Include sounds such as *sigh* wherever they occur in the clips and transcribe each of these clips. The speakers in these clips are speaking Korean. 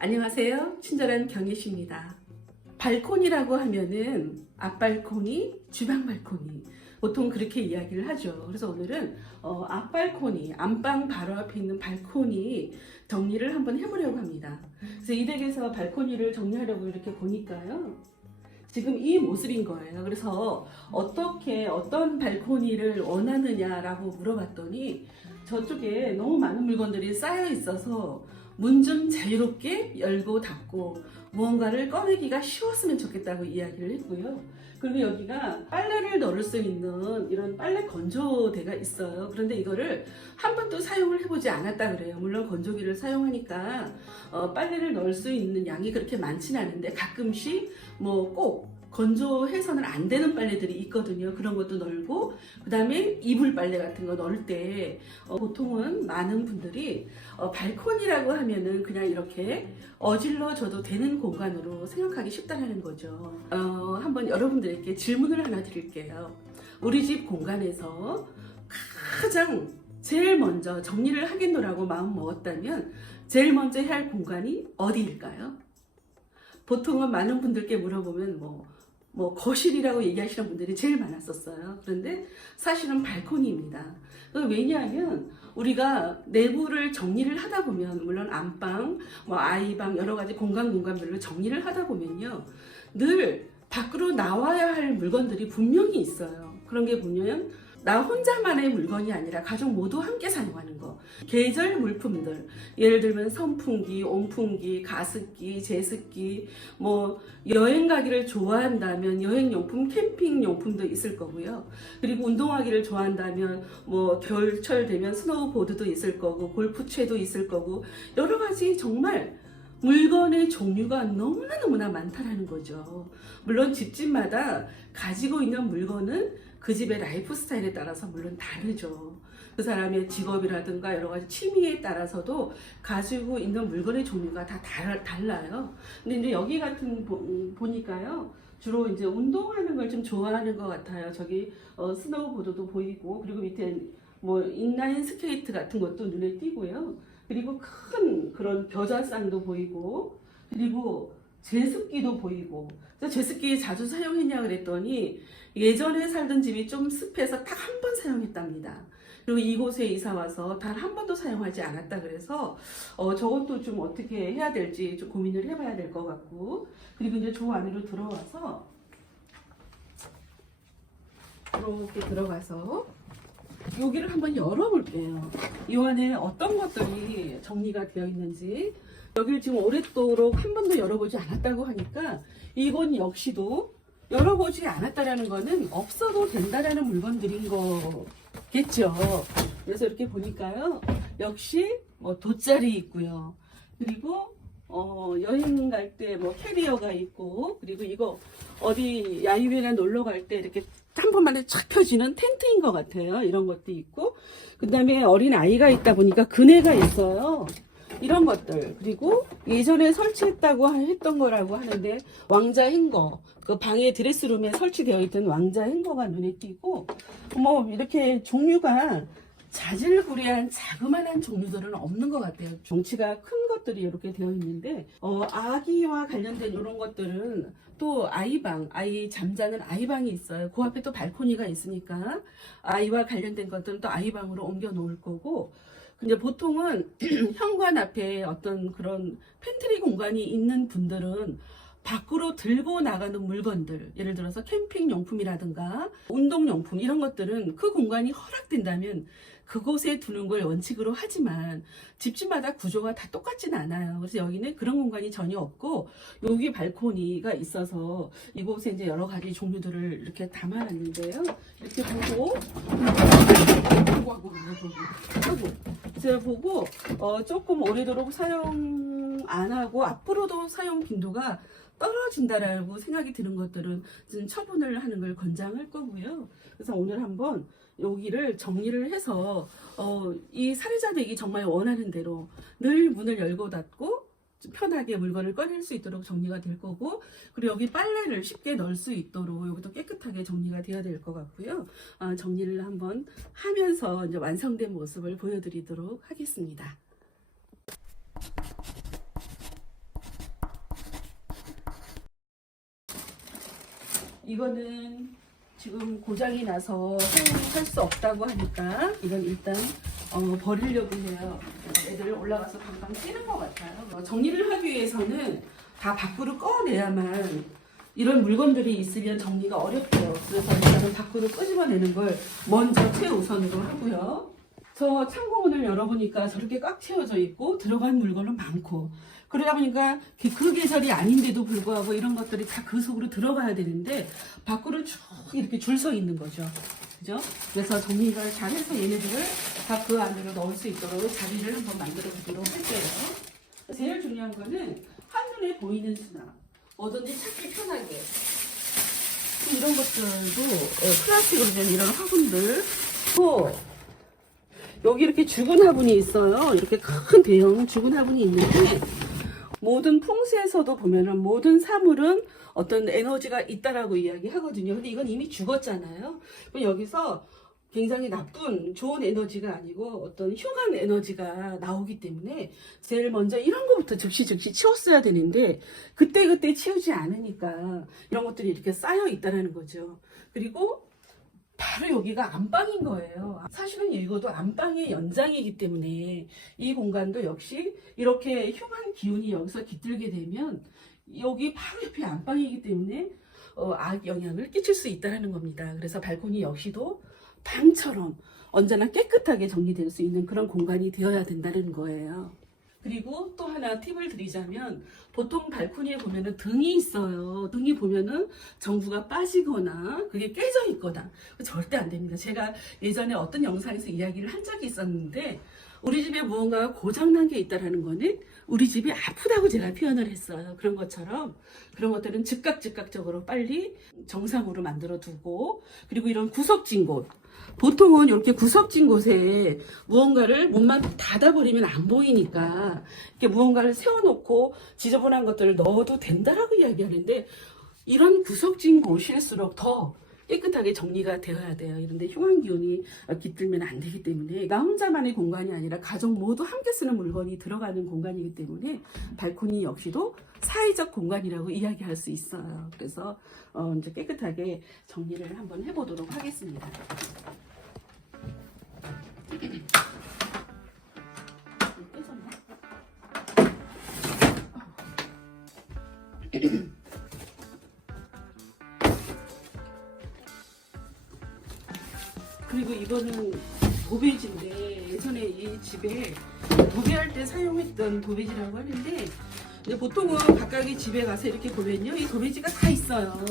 안녕하세요. 친절한 경희씨입니다. 발코니라고 하면은 앞발코니, 주방 발코니. 보통 그렇게 이야기를 하죠. 그래서 오늘은 어, 앞발코니, 안방 바로 앞에 있는 발코니 정리를 한번 해보려고 합니다. 그래서 이 댁에서 발코니를 정리하려고 이렇게 보니까요. 지금 이 모습인 거예요. 그래서 어떻게 어떤 발코니를 원하느냐라고 물어봤더니 저쪽에 너무 많은 물건들이 쌓여 있어서 문 좀 자유롭게 열고 닫고 무언가를 꺼내기가 쉬웠으면 좋겠다고 이야기를 했고요. 그리고 여기가 빨래를 넣을 수 있는 이런 빨래 건조대가 있어요. 그런데 이거를 한 번도 사용을 해보지 않았다 그래요. 물론 건조기를 사용하니까 어, 빨래를 넣을 수 있는 양이 그렇게 많지는 않은데 가끔씩 뭐 꼭 건조해서는 안 되는 빨래들이 있거든요. 그런 것도 널고 그 다음에 이불 빨래 같은 거 넣을 때 어, 보통은 많은 분들이 어, 발코니라고 하면은 그냥 이렇게 어질러 줘도 되는 공간으로 생각하기 쉽다는 거죠. 어, 한번 여러분들에게 질문을 하나 드릴게요. 우리 집 공간에서 가장 제일 먼저 정리를 하겠노라고 마음 먹었다면 제일 먼저 해야 할 공간이 어디일까요? 보통은 많은 분들께 물어보면 뭐, 뭐 거실이라고 얘기하시는 분들이 제일 많았었어요. 그런데 사실은 발코니입니다. 그 왜냐하면 우리가 내부를 정리를 하다 보면 물론 안방, 뭐 아이방 여러 가지 공간 공간별로 정리를 하다 보면요 늘 밖으로 나와야 할 물건들이 분명히 있어요. 그런 게 보면 나 혼자만의 물건이 아니라 가족 모두 함께 사용하는 거. 계절 물품들. 예를 들면 선풍기, 온풍기, 가습기, 제습기, 뭐 여행 가기를 좋아한다면 여행 용품, 캠핑 용품도 있을 거고요. 그리고 운동하기를 좋아한다면 뭐 겨울철 되면 스노우보드도 있을 거고 골프채도 있을 거고 여러 가지 정말 물건의 종류가 너무나 많다라는 거죠. 물론 집집마다 가지고 있는 물건은 그 집의 라이프 스타일에 따라서 물론 다르죠. 그 사람의 직업이라든가 여러 가지 취미에 따라서도 가지고 있는 물건의 종류가 다 달, 달라요. 근데 이제 여기 같은 보니까요. 주로 이제 운동하는 걸 좀 좋아하는 것 같아요. 저기 어, 스노우보드도 보이고 그리고 밑에 뭐 인라인 스케이트 같은 것도 눈에 띄고요. 그리고 큰 그런 벼자쌍도 보이고 그리고 제습기도 보이고 제습기 자주 사용했냐 그랬더니 예전에 살던 집이 좀 습해서 딱 한 번 사용했답니다. 그리고 이곳에 이사 와서 단 한 번도 사용하지 않았다 그래서 어 저것도 좀 어떻게 해야 될지 좀 고민을 해봐야 될 것 같고 그리고 이제 조 안으로 들어와서 이렇게 들어가서 여기를 한번 열어볼게요. 이 안에 어떤 것들이 정리가 되어 있는지 여기를 지금 오랫도록 한 번도 열어보지 않았다고 하니까 이건 역시도 열어보지 않았다라는 거는 없어도 된다라는 물건들인 거겠죠. 그래서 이렇게 보니까요. 역시 뭐 돗자리 있고요. 그리고 어, 여행 갈 때 뭐 캐리어가 있고 그리고 이거 어디 야유회나 놀러 갈 때 이렇게 한 번만에 촥 펴지는 텐트인 것 같아요. 이런 것도 있고 그 다음에 어린 아이가 있다 보니까 그네가 있어요. 이런 것들 그리고 예전에 설치했다고 했던 거라고 하는데 왕자 행거 그 방에 드레스룸에 설치되어 있던 왕자 행거가 눈에 띄고 뭐 이렇게 종류가 자질구레한 자그마한 종류들은 없는 것 같아요. 종치가 큰 것들이 이렇게 되어 있는데 어, 아기와 관련된 이런 것들은 또 아이방, 아이 잠자는 아이방이 있어요. 그 앞에 또 발코니가 있으니까 아이와 관련된 것들은 또 아이방으로 옮겨 놓을 거고 근데 보통은 *clears throat* 현관 앞에 어떤 그런 팬트리 공간이 있는 분들은 밖으로 들고 나가는 물건들, 예를 들어서 캠핑 용품이라든가 운동 용품 이런 것들은 그 공간이 허락된다면 그곳에 두는 걸 원칙으로 하지만 집집마다 구조가 다 똑같지는 않아요. 그래서 여기는 그런 공간이 전혀 없고 여기 발코니가 있어서 이곳에 이제 여러 가지 종류들을 이렇게 담아놨는데요. 이렇게 보고 아이고, 아이고, 아이고. 제가 보고 어, 조금 오래도록 사용 안 하고 앞으로도 사용 빈도가 떨어진다라고 생각이 드는 것들은 좀 처분을 하는 걸 권장할 거고요. 그래서 오늘 한번 여기를 정리를 해서 어, 이 사리자되기 정말 원하는 대로 늘 문을 열고 닫고 편하게 물건을 꺼낼 수 있도록 정리가 될 거고 그리고 여기 빨래를 쉽게 넣을 수 있도록 여기도 깨끗하게 정리가 되어야 될 것 같고요. 어, 정리를 한번 하면서 이제 완성된 모습을 보여드리도록 하겠습니다. 이거는 지금 고장이 나서 사용할 수 없다고 하니까 이건 일단 어, 버리려고 해요. 애들 올라가서 금방 뛰는 것 같아요. 어, 정리를 하기 위해서는 다 밖으로 꺼내야만 이런 물건들이 있으면 정리가 어렵대요. 그래서 일단은 밖으로 끄집어내는 걸 먼저 최우선으로 하고요. 저 창고 문을 열어보니까 저렇게 꽉 채워져 있고 들어간 물건은 많고 그러다 보니까 그- 그 계절이 아닌데도 불구하고 이런 것들이 다 그 속으로 들어가야 되는데 밖으로 쭉 이렇게 줄 서 있는 거죠. 그죠? 그래서 정리를 잘 해서 얘네들을 다 그 안으로 넣을 수 있도록 자리를 한번 만들어 보도록 할게요. 제일 중요한 거는 한눈에 보이는 수납. 뭐든지 찾기 편하게. 이런 것들도 어, 플라스틱으로 된 이런 화분들. 또 여기 이렇게 죽은 화분이 있어요. 이렇게 큰 대형 죽은 화분이 있는데 모든 풍수에서도 보면은 모든 사물은 어떤 에너지가 있다라고 이야기하거든요. 근데 이건 이미 죽었잖아요. 그럼 여기서 굉장히 나쁜 좋은 에너지가 아니고 어떤 흉한 에너지가 나오기 때문에 제일 먼저 이런 거부터 즉시 즉시 치웠어야 되는데 그때 그때 치우지 않으니까 이런 것들이 이렇게 쌓여 있다라는 거죠. 그리고 바로 여기가 안방인 거예요. 사실은 이것도 안방의 연장이기 때문에 이 공간도 역시 이렇게 흉한 기운이 여기서 깃들게 되면 여기 바로 옆에 안방이기 때문에 어, 악 영향을 끼칠 수 있다는 겁니다. 그래서 발코니 역시도 방처럼 언제나 깨끗하게 정리될 수 있는 그런 공간이 되어야 된다는 거예요. 그리고 또 하나 팁을 드리자면 보통 발코니에 보면은 등이 있어요. 등이 보면은 전구가 빠지거나 그게 깨져 있거나 절대 안 됩니다. 제가 예전에 어떤 영상에서 이야기를 한 적이 있었는데 우리 집에 무언가가 고장난 게 있다라는 거는 우리 집이 아프다고 제가 표현을 했어요. 그런 것처럼 그런 것들은 즉각 즉각적으로 빨리 정상으로 만들어 두고 그리고 이런 구석진 곳 보통은 이렇게 구석진 곳에 무언가를 문만 닫아버리면 안 보이니까 이렇게 무언가를 세워놓고 지저분한 것들을 넣어도 된다라고 이야기하는데 이런 구석진 곳일수록 더 깨끗하게 정리가 되어야 돼요. 이런데 흉한 기운이 깃들면 안 되기 때문에 나 혼자만의 공간이 아니라 가족 모두 함께 쓰는 물건이 들어가는 공간이기 때문에 발코니 역시도 사회적 공간이라고 이야기할 수 있어요. 그래서 어, 이제 깨끗하게 정리를 한번 해보도록 하겠습니다. *clears throat* 그리고 이거는 도배지인데 예전에 이 집에 도배할 때 사용했던 도배지라고 하는데 이제 보통은 각각의 집에 가서 이렇게 보면요 이 도배지가 다 있어요.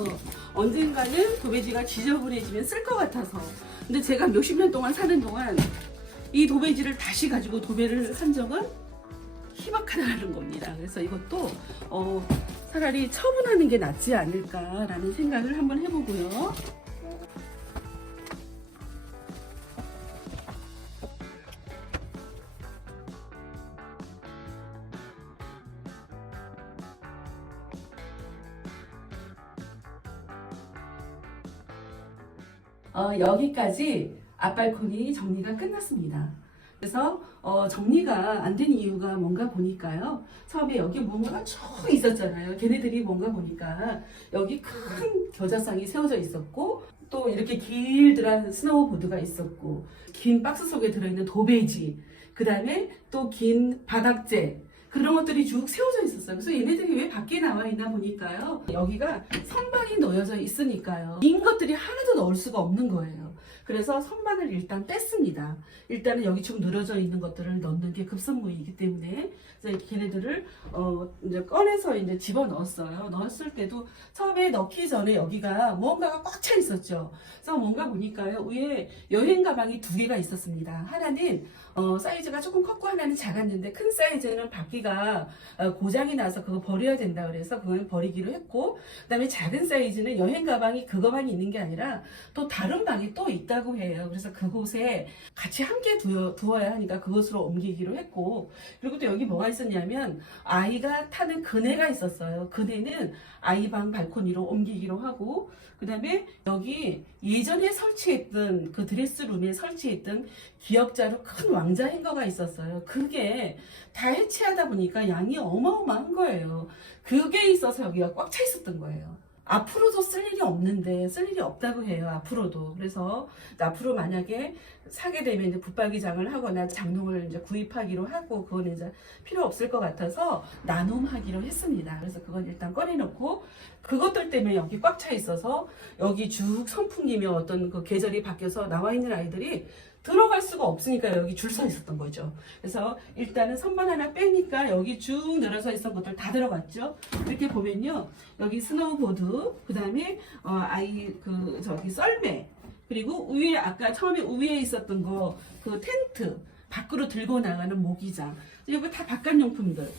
언젠가는 도배지가 지저분해지면 쓸 것 같아서. 근데 제가 몇십 년 동안 사는 동안 이 도배지를 다시 가지고 도배를 한 적은 희박하다는 겁니다 그래서 이것도 어, 차라리 처분하는 게 낫지 않을까라는 생각을 한번 해보고요 어, 여기까지 앞발코니 정리가 끝났습니다. 그래서 어, 정리가 안 된 이유가 뭔가 보니까요. 처음에 여기 뭔가가 쭉 있었잖아요. 걔네들이 뭔가 보니까 여기 큰 겨자상이 세워져 있었고 또 이렇게 길드란 스노우보드가 있었고 긴 박스 속에 들어있는 도배지 그 다음에 또 긴 바닥재 그런 것들이 쭉 세워져 있었어요. 그래서 얘네들이 왜 밖에 나와 있나 보니까요. 여기가 선반이 놓여져 있으니까요. 긴 것들이 하나도 넣을 수가 없는 거예요. 그래서 선반을 일단 뺐습니다. 일단은 여기 쭉 늘어져 있는 것들을 넣는 게 급선무이기 때문에 그래서 걔네들을 어 이제 꺼내서 이제 집어 넣었어요. 넣었을 때도 처음에 넣기 전에 여기가 무언가가 꽉 차 있었죠. 그래서 뭔가 보니까요 위에 여행 가방이 두 개가 있었습니다. 하나는 어, 사이즈가 조금 컸고 하나는 작았는데 큰 사이즈는 바퀴가 어, 고장이 나서 그거 버려야 된다 그래서 그걸 버리기로 했고 그 다음에 작은 사이즈는 여행 가방이 그거만 있는 게 아니라 또 다른 방이 또 있다고 해요. 그래서 그곳에 같이 함께 두어, 두어야 하니까 그곳으로 옮기기로 했고 그리고 또 여기 뭐가 있었냐면 아이가 타는 그네가 있었어요. 그네는 아이 방 발코니로 옮기기로 하고 그 다음에 여기 예전에 설치했던 그 드레스룸에 설치했던 기역자로 큰 왕자 행거가 있었어요. 그게 다 해체하다 보니까 양이 어마어마한 거예요. 그게 있어서 여기가 꽉 차 있었던 거예요. 앞으로도 쓸 일이 없는데 쓸 일이 없다고 해요. 앞으로도. 그래서 앞으로 만약에 사게 되면 이제 붙박이장을 하거나 장롱을 이제 구입하기로 하고 그거는 이제 필요 없을 것 같아서 나눔하기로 했습니다. 그래서 그건 일단 꺼내놓고 그것들 때문에 여기 꽉 차 있어서 여기 쭉 선풍기며 어떤 그 계절이 바뀌어서 나와 있는 아이들이 들어갈 수가 없으니까 여기 줄 서 있었던 거죠. 그래서 일단은 선반 하나 빼니까 여기 쭉 늘어서 있었던 것들 다 들어갔죠. 이렇게 보면요. 여기 스노우보드, 그 다음에 어, 아이 그 저기 썰매, 그리고 위에 아까 처음에 위에 있었던 거 그 텐트 밖으로 들고 나가는 모기장 이거 다 바깥 용품들.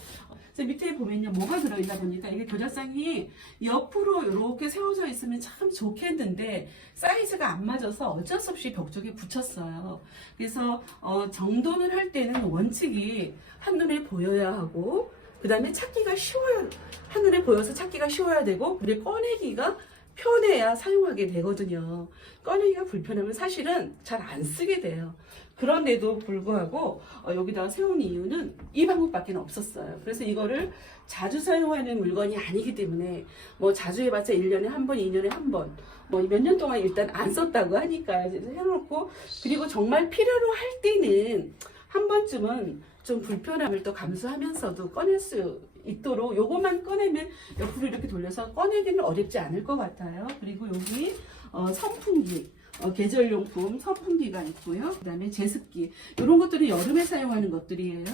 그래서 밑에 보면요 뭐가 들어있나 보니까 이게 겨자쌍이 옆으로 이렇게 세워져 있으면 참 좋겠는데 사이즈가 안 맞아서 어쩔 수 없이 벽 쪽에 붙였어요. 그래서 어, 정돈을 할 때는 원칙이 한눈에 보여야 하고 그 다음에 찾기가 쉬워야 한눈에 보여서 찾기가 쉬워야 되고 그리고 꺼내기가 편해야 사용하게 되거든요. 꺼내기가 불편하면 사실은 잘 안 쓰게 돼요. 그런데도 불구하고 어, 여기다가 세운 이유는 이 방법밖에 없었어요. 그래서 이거를 자주 사용하는 물건이 아니기 때문에 뭐 자주 해봤자 1년에 한 번, 2년에 한 번, 뭐 몇 년 동안 일단 안 썼다고 하니까 해놓고 그리고 정말 필요로 할 때는 한 번쯤은 좀 불편함을 또 감수하면서도 꺼낼 수 있도록 요것만 꺼내면 옆으로 이렇게 돌려서 꺼내기는 어렵지 않을 것 같아요. 그리고 여기 어, 선풍기 어, 계절용품 선풍기가 있고요. 그 다음에 제습기 이런 것들이 여름에 사용하는 것들이에요.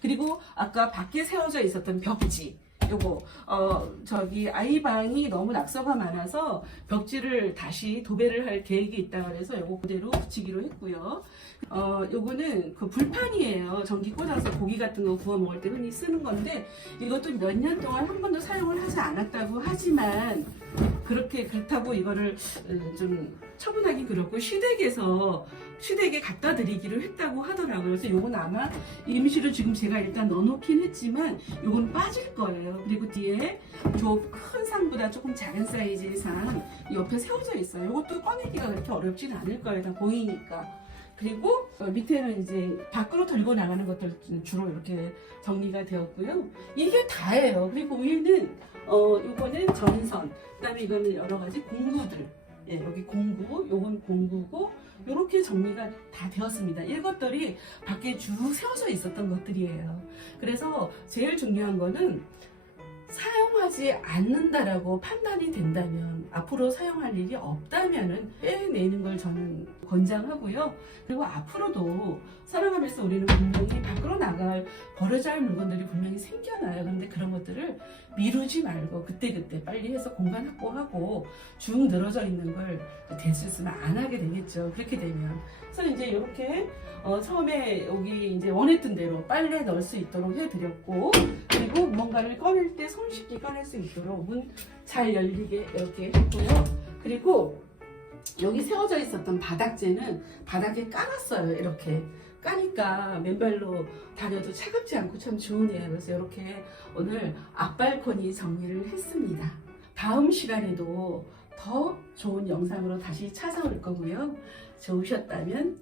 그리고 아까 밖에 세워져 있었던 벽지 요거 어 저기 아이 방이 너무 낙서가 많아서 벽지를 다시 도배를 할 계획이 있다 그래서 요거 그대로 붙이기로 했고요. 어 요거는 그 불판이에요. 전기 꽂아서 고기 같은 거 구워 먹을 때 흔히 쓰는 건데 이것도 몇 년 동안 한 번도 사용을 하지 않았다고 하지만 그렇게 그렇다고 이거를 음, 좀 처분하기 그렇고 시댁에서 시댁에 갖다 드리기로 했다고 하더라고요. 그래서 요건 아마 임시로 지금 제가 일단 넣어놓긴 했지만 요건 빠질 거예요. 그리고 뒤에 저 큰 상보다 조금 작은 사이즈의 상 옆에 세워져 있어요. 요것도 꺼내기가 그렇게 어렵지는 않을 거예요. 다 보이니까. 그리고 어, 밑에는 이제 밖으로 들고 나가는 것들 주로 이렇게 정리가 되었고요. 이게 다예요. 그리고 위에는 어 요거는 전선, 그다음에 이거는 여러 가지 공구들. 예, 여기 공구, 요건 공구고 요렇게 정리가 다 되었습니다. 이것들이 밖에 쭉 세워져 있었던 것들이에요. 그래서 제일 중요한 거는 사용하지 않는다라고 판단이 된다면 앞으로 사용할 일이 없다면은 빼내는 걸 저는 권장하고요. 그리고 앞으로도 살아가면서 우리는 분명히 밖으로 나갈 버려져야 할 물건들이 분명히 생겨나요. 그런데 그런 것들을 미루지 말고 그때그때 빨리 해서 공간 확보하고 쭉 늘어져 있는 걸 될 수 있으면 안 하게 되겠죠. 그렇게 되면. 그래서 이제 이렇게 어, 처음에 여기 이제 원했던 대로 빨래 넣을 수 있도록 해드렸고 그리고 뭔가를 꺼낼 때 손쉽게 꺼낼 수 있도록 문 잘 열리게 이렇게 했고요. 그리고 여기 세워져 있었던 바닥재는 바닥에 깔았어요. 이렇게 까니까 맨발로 다녀도 차갑지 않고 참 좋으네요. 그래서 이렇게 오늘 앞발코니 정리를 했습니다. 다음 시간에도 더 좋은 영상으로 다시 찾아올 거고요. 좋으셨다면